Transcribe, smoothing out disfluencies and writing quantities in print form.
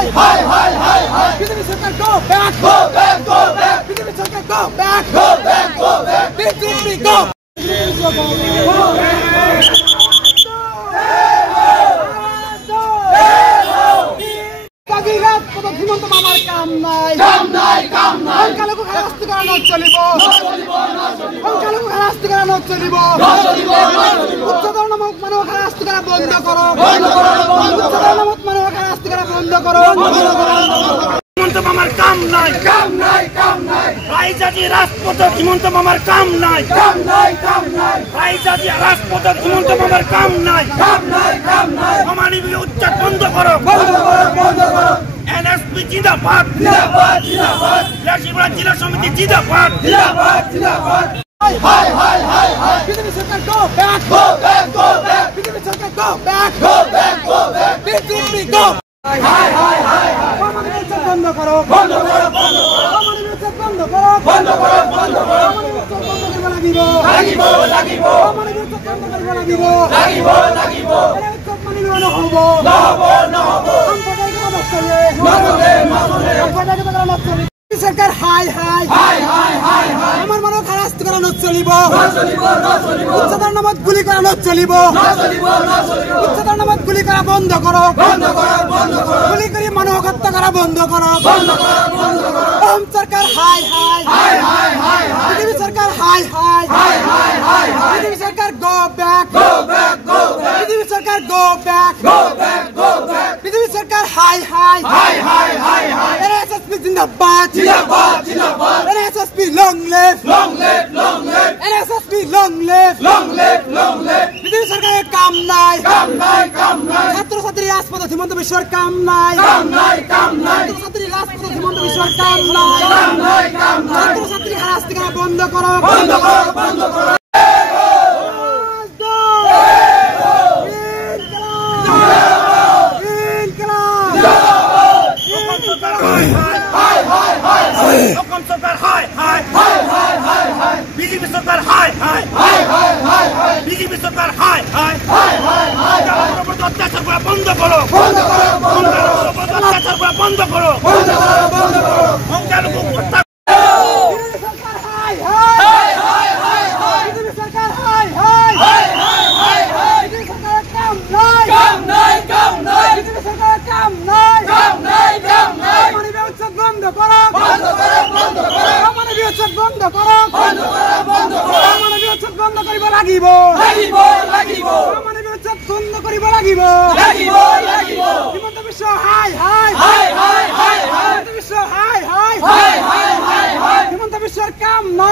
BJP Sarkar go back, go back, go back. BJP Sarkar go back, go back, go back. BJP go. Himanta মামার কাম নাই সংখ্যালঘু হারাস্তি করানো চলিব সংখ্যালঘু হারাস্তি করানো চলিব উচ্চতর নামক মানব হারাস্তি করা বন্ধ করো উচ্চতর নামক মানব হারাস্তি করা বন্ধ করো হিমন্ত মামার কাম নাই রাইজাজি রাজপথ হিমন্ত মামার কাম নাই রাইজাজি রাজপথ হিমন্ত মামার কাম নাই অমানবীয় উচ্চাট বন্ধ করো NSP জিন্দাবাদ রাজীবরাজ জিলা সমিতি জিন্দাবাদ BJP Sarkar go back, BJP Sarkar go back, BJP go. অমানবীয় উচ্চাট বন্ধ করো অমানবীয় উচ্চাট বন্ধ করো অমানবীয় উচ্চাট বন্ধ করব লাগিব অমানবীয় উচ্চাট বন্ধ করব লাগিব উচ্চাট মানিব নহব সরকার হাই আমার মানব হারাস্তি করানো চলিব উচ্চতার নামত গুলি করানো চলিব উচ্চতার নামত গুলি করা বন্ধ করো গুলি করে মানব হত্যা করা বন্ধ করো অসম সরকার হাই BJP সরকার হাই BJP সরকার গো ব্যাক BJP সরকার গো ব্যাক BJP সরকার হাই NSSP জিন্দাবাদ NSSP long live NSSP long live BJP সরকারের কাম নাই ছাত্রছাত্রী রাজপথ হিমন্ত বিশ্বের কাম নাই ছাত্রছাত্রী রাজপথ হিমন্ত বিশ্বের কাম নাই ছাত্রছাত্রী হারাস্তি করা বন্ধ করো অসম সরকার হাই BJP সরকার হাই BJP সরকার হাই অত্যাচার করা বন্ধ করো অত্যাচার করা বন্ধ করো সংখ্যালঘু বন্ধ কৰিব লাগিব বন্ধ কৰিব লাগিব হিমন্ত বিশ্ব হাই হিমন্ত বিশ্বৰ কাম নাই